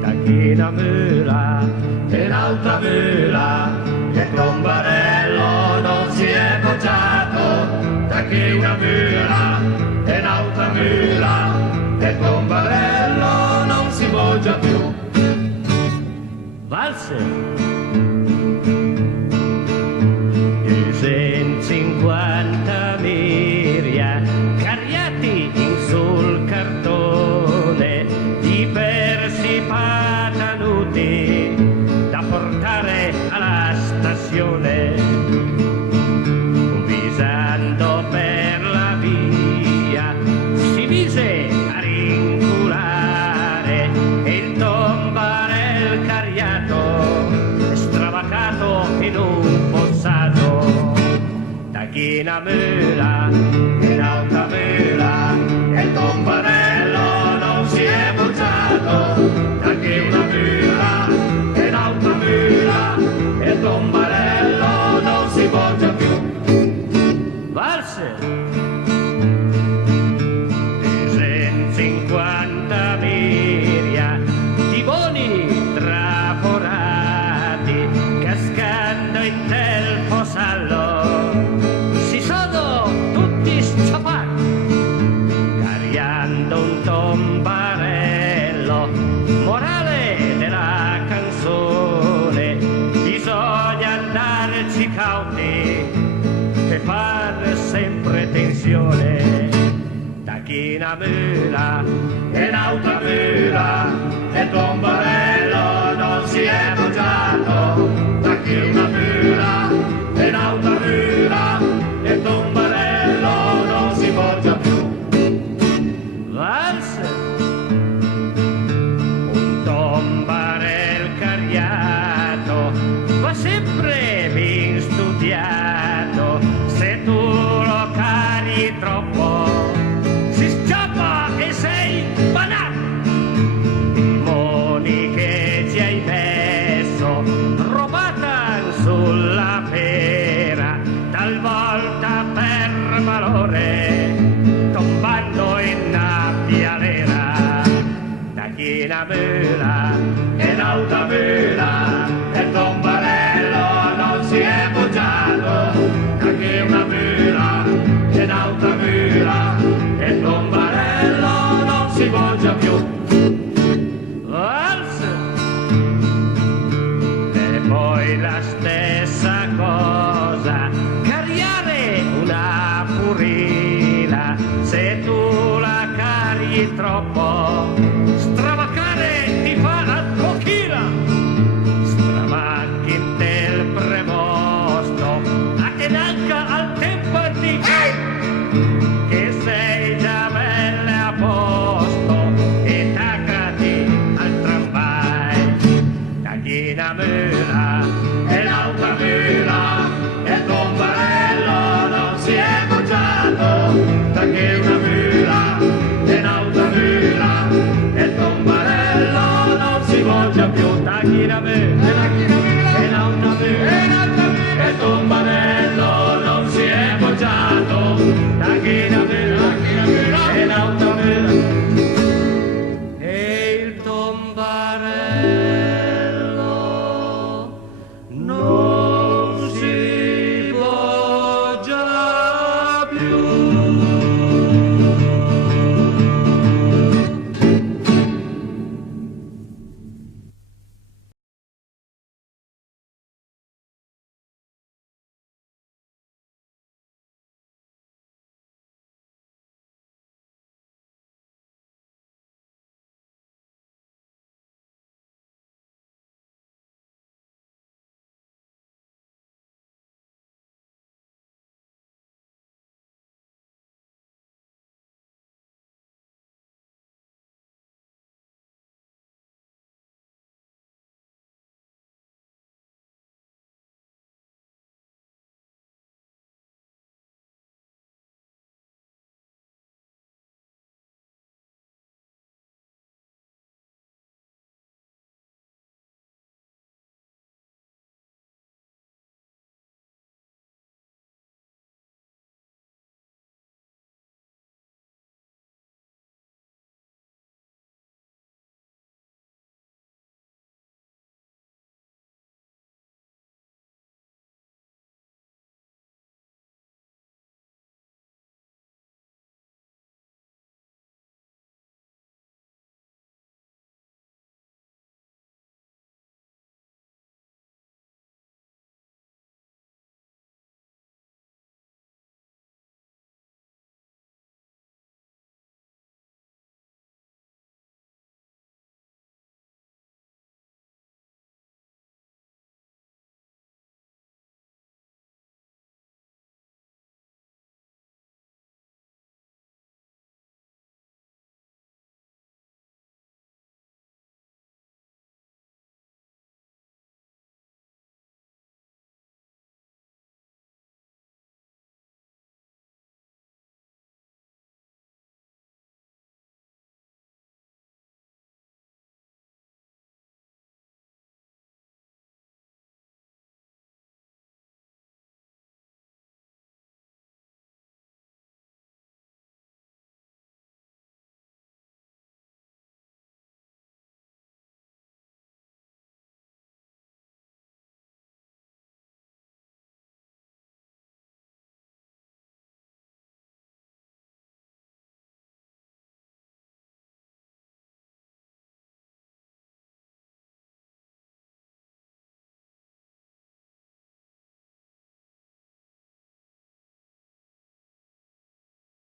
Tacchina mula e un'altra mula, che il tombarello non si è poggiato. Tacchina mula e un'altra mula, che il tombarello non si poggia più. Valse! 250 miria cariati in sul cartone, diversi patanuti da portare alla stazione, visando per la via si mise a rinculare e il tombarel cariato stravacato in un pozzato. Tacchina mula e un'altra mula, e il tombarello non si è poggiato. Tacchina mula e un'altra mula, e il tombarello non si poggia più. Valse! 250 miria, timoni traforati, cascando in tel fosallo, si sono tutti sciopati, cariando un tombarello. Morale della canzone: bisogna andarci cauti e far sempre tensione. Tacchina mula e un'altra mula, e il tombarello non si è poggiato. Tacchina mula e un'altra mula, e il tombarello non si poggia più. Valse! Un tombarel cariato va sempre ben studiato. Se tu lo cari troppo si scioppa e sei banato. Timoni che ci hai messo robata sulla pera, talvolta per malore tombando in navvialera. Tacchina mula e un'altra mula, e il tombarello non si è poggiato. Tacchina mula e un'altra mula, e il tombarello non si poggia più. Valse! E poi la stessa cosa, cariare una purila, se tu la cari troppo